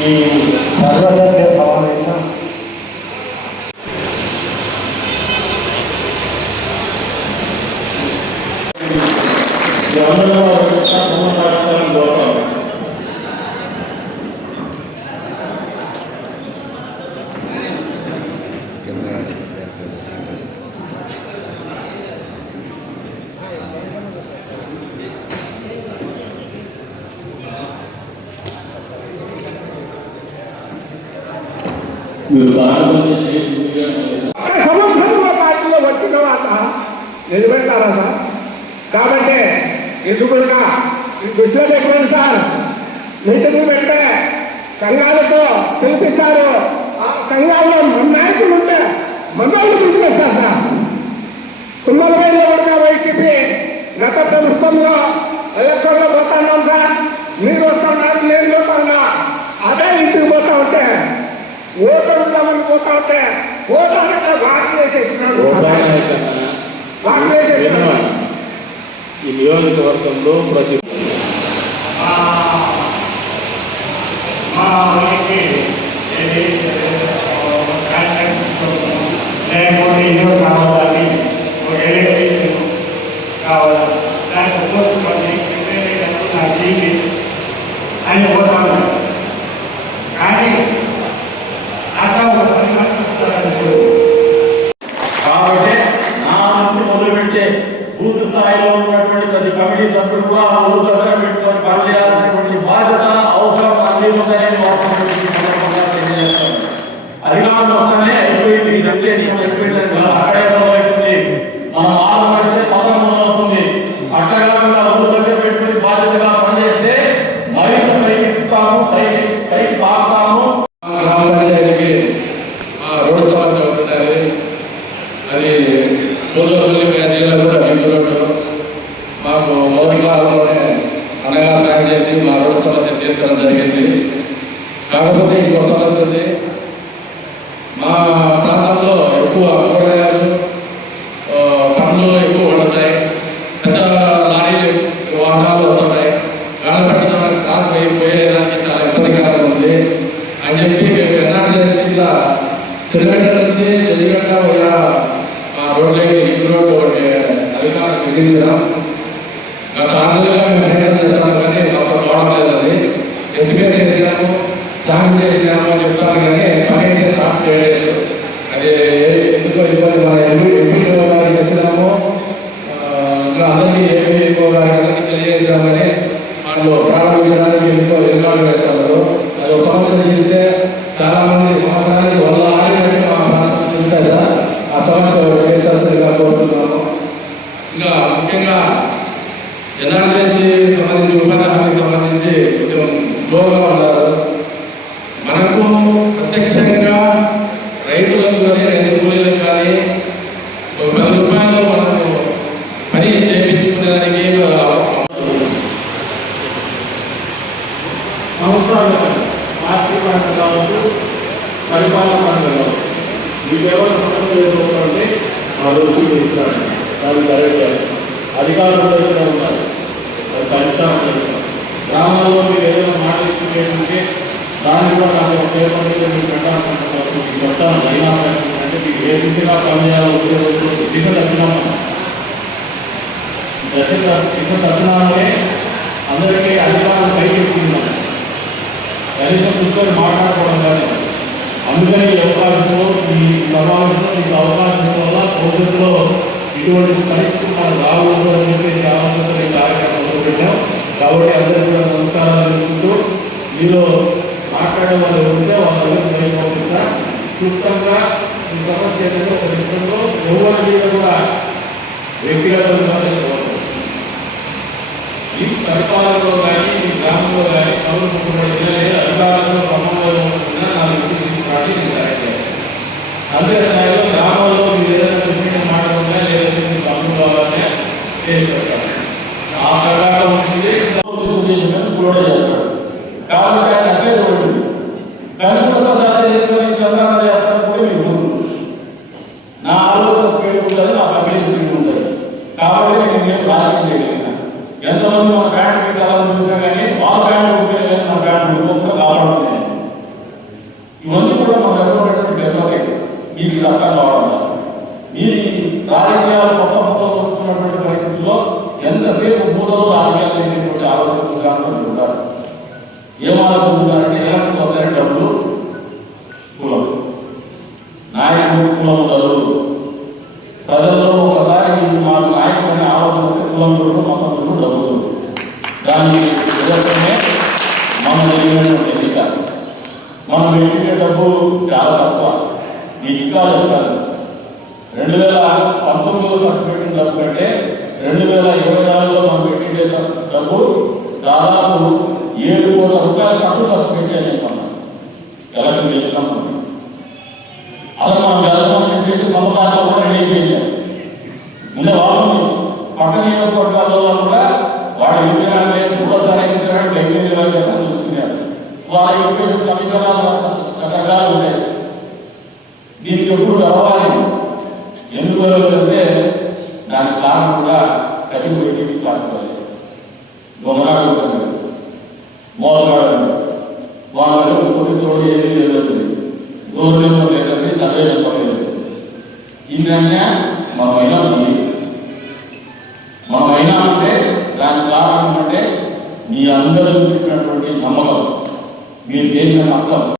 ఈ సర్వసభ్య సమావేశం సంవత్సరంలో పార్టీలో వచ్చిన తర్వాత నిలబెట్టారా సార్? కాబట్టి ఎందుకుగా దృష్టిలో పెట్టుకోండి సార్. మీటింగ్ పెడితే సంఘాలతో పిలిపిస్తారు. ఆ సంఘాల్లో మన నాయకులు ఉంటే మనల్ని పిలిపిస్తారు సార్. కుమ్మలపల్లిలో కూడా వైసీపీ గత ప్రభుత్వంలో ఎలక్షన్లో పోతున్నాం సార్. మీరు వస్తున్నారు, నేను పోతున్నా. అదే ఇంటికి పోతా ఉంటే ఓటర్లు పోతా ఉంటే ఓటాక వాటి వేసేస్తున్నాడు. ఈ నియోజకవర్గంలో ప్రతి లేకపోతే ఇల్లు కావాలని ఒక ఎలక్ట్రిక్ కావాలి, దానికి ఉపయోగపడి నా జీవి అని పోతాను. కానీ కాబట్టి నా నుండి మొదలుపెట్టే బూత్ స్థాయిలో ఉన్నటువంటి ప్రతి కమిటీ సభ్యులు కూడా ఊరు దగ్గర పెట్టుకొని పనిచేయాల్సినటువంటి బాధ్యత అవసరం అన్ని ఉందని తెలియజేస్తాను. అధికారులు వస్తేనే అయిపోయింది, అక్కడే మొదలవుతుంది. మనం ఆలోచిస్తే పదం అవుతుంది. అట్లా కాకుండా ఊరు దగ్గర పెట్టుకుని బాధ్యతగా పనిచేస్తే మరింత పైకి ఇస్తాము, పైకి బాగుతాము. రోడ్డు సమస్య ఉంటున్నది. అది పూర్వపల్లి జిల్లాలో రోడ్డు మాకు మౌలికాలలోనే అనగా సాయం చేసి మా రోడ్డు సమస్య తీర్చడం జరిగింది. కాకపోతే ఇంకో సమస్య ఉంది. మా ప్రాంతంలో ఎక్కువ కూరగాయలు పండ్లు ఎక్కువ పడుతాయి. పెద్ద లారీలు వాహనాలు వస్తున్నాయి. గాలపెట్టడం కాసు పోయేదానికి చాలా ఇబ్బందికరంగా ఉంది అని చెప్పి మేము ఎన్ఆర్జీఎస్ జిల్లా తిరుగట్ట నుంచి జల్లిగట్ట పోయా మా రోడ్లకి ఈ రోడ్డు అధికారులు విధించడం గత 6 నెలలుగా మేము ప్రయత్నం చేస్తాము, కానీ మాకు రావడం లేదు. అది ఎస్టిమేట్ చేసినాము, సాయం చేసినాము అని చెప్తాను, కానీ పని అయితే స్టార్ట్ చేయలేదు. అది ఎందుకో ఇబ్బంది. మన ఎంపీఓ గారికి చెప్పినాము, ఇంకా అందరికీ ఏపీఓ గారికి అందరికీ తెలియజేద్దామని వాళ్ళు ప్రారంభించడానికి ఎందుకో రికార్డు వేస్తున్నారు. అది ఒక సంవత్సరం చేస్తే చాలా మంది సంవత్సరానికి 100 ఆరు మా ప్రాంతం ఉంటాయి కదా, ఆ సమస్య చేస్తాల్సిందిగా కోరుతున్నాము. ఇంకా ముఖ్యంగా ఎన్ఆర్జీఎస్కి సంబంధించి ఉపాధి హామీకి సంబంధించి కొంచెం స్లోగా ఉన్నారు. మనకు ప్రత్యక్షంగా రైతులకు కానీ రైతు కూలీలకు కానీ ఒక 10 రూపాయలు మనకు పని చేయించుకునేదానికి సంవత్సరాలు పార్టీ పంట కావచ్చు, పరిపాలన పంట కావచ్చు, ఈ కేవలం సమస్యలు ఏదవుతుంటే ఆ రోజు ఇస్తారు. దాన్ని కరెక్ట్ అధికారులు దగ్గర ఉంటారు, అది ఖచ్చితంగా గ్రామాల్లో మీరు ఏదైనా మాట ఇచ్చుకుంటే దాన్ని కూడా నాకు ఒక పేపర్ మీద మీరు పెట్టాల్సిన ఈ చట్టాలు అయినా అంటే మీకు ఏ దిశగా పనిచేయాలో దిశ దర్శనాలనే అందరికీ అధికారులు పైకెత్తున్నారు. కనీసం కూర్చొని మాట్లాడుకోవడం కానీ. అందుకని ఈ అవకాశంలో ఈ సమావేశంలో మీకు అవకాశం వల్ల భవిష్యత్తులో ఇటువంటి పరిస్థితులు మనం రాకూడదు అని చెప్పి ఆలోచనతో ఈ కార్యక్రమం మొదలుపెట్టాం. కాబట్టి అందరికీ కూడా నమస్కారాలు తెలుసుకుంటూ మీరు మాట్లాడే వాళ్ళు ఉంటే వాళ్ళందరూ పంపిస్తా. క్లుప్తంగా ఈ సమస్య ఏదైతే ఒక విషయంలో ఎవరి మీద కూడా వ్యక్తిగతంగా ఈ పరిపాలనలో కానీ ఈ గ్రామంలో కానీ కౌలుకుంటున్న అధికారులతో సమన్వయం ఉంటుందా అదే స్థాయిలో గ్రామంలో మీరు ఏదైనా చెప్పిన మాట్లాడుతున్నా లేదంటే మీరు పనులు కావాలనే చేసి పెట్టాలి. ఆ ప్రకారం ఉంటుంది కూడా చేస్తాడు. కాబట్టి ఆయన అట్లే చూడండి. కనుక చంద్రన చేస్తాను కూడా మీరు నా ఆలోచన స్పీడ్ ఉంటుంది, నా పని స్పీడ్ ఉంటుంది. కాబట్టి నేను రాజకీయం చేయగలిగిన ఎంతమంది మన బ్యాండ్ పెట్టాలని చూసినా కానీ వాళ్ళ బ్యాండ్ ఉంటే నా బ్యాండ్ కూడా కాపాడుతున్నాను. అర్థం కావాలి. ఈ రాజకీయాలు కొత్త మొత్తంలో వస్తున్నటువంటి పరిస్థితుల్లో ఎంతసేపు మూడవ రాజకీయాలు చేసేటువంటి ఆలోచన ఉంటారు. ఏం ఆలోచిస్తున్నారంటే ఎలక్షన్ వస్తాయని డబ్బులు కులం, నాయకుడు కులం ఉండదు. ప్రజల్లో ఒకసారి మాకు నాయకుడిని ఆలోచన వస్తే కులం మతం డబ్బులు దాన్ని ఎదుర్కొనే మనం జరిగినటువంటి ఎన్నిక. మనం పెట్టిన డబ్బు చాలా తక్కువ. మీకు ఇంకా చెప్తాను, 2019లో ఖర్చు పెట్టిన డబ్బు కంటే 2024లో మనం పెట్టిన డబ్బు దాదాపు 7 కోట్ల రూపాయల ఖర్చు పెట్టాను చెప్పాను. ఎలక్షన్ చేసినప్పుడు అసలు మనం గెలవడం చెప్పేసి సొంత కూడా రెడీ అయిపోయింది. ముందే వాళ్ళు పక్క నియోజకవర్గాల్లో కూడా వాడు విగ్రహాలు చూస్తున్నారు. వాళ్ళ సమీకరణాలు రకరకాలు ఉంటాయి. దీనికి ఎప్పుడు రావాలి ఎందుకు అంటే దానికి కారణం కూడా కఠిన పెట్టి కాకపోవాలి. దొంగనాడు ఉంటుంది, మోసగాడు వాళ్ళ కొద్దితోడు ఏమీ లేదు, గౌరవం లేదంటే చదివే చెప్పలేదు. ఇందన్నా మనమైనా అంటే దానికి కారణం అంటే మీ అందరూ చూపించినటువంటి నమ్మకం, మీరు చేసిన నష్టం.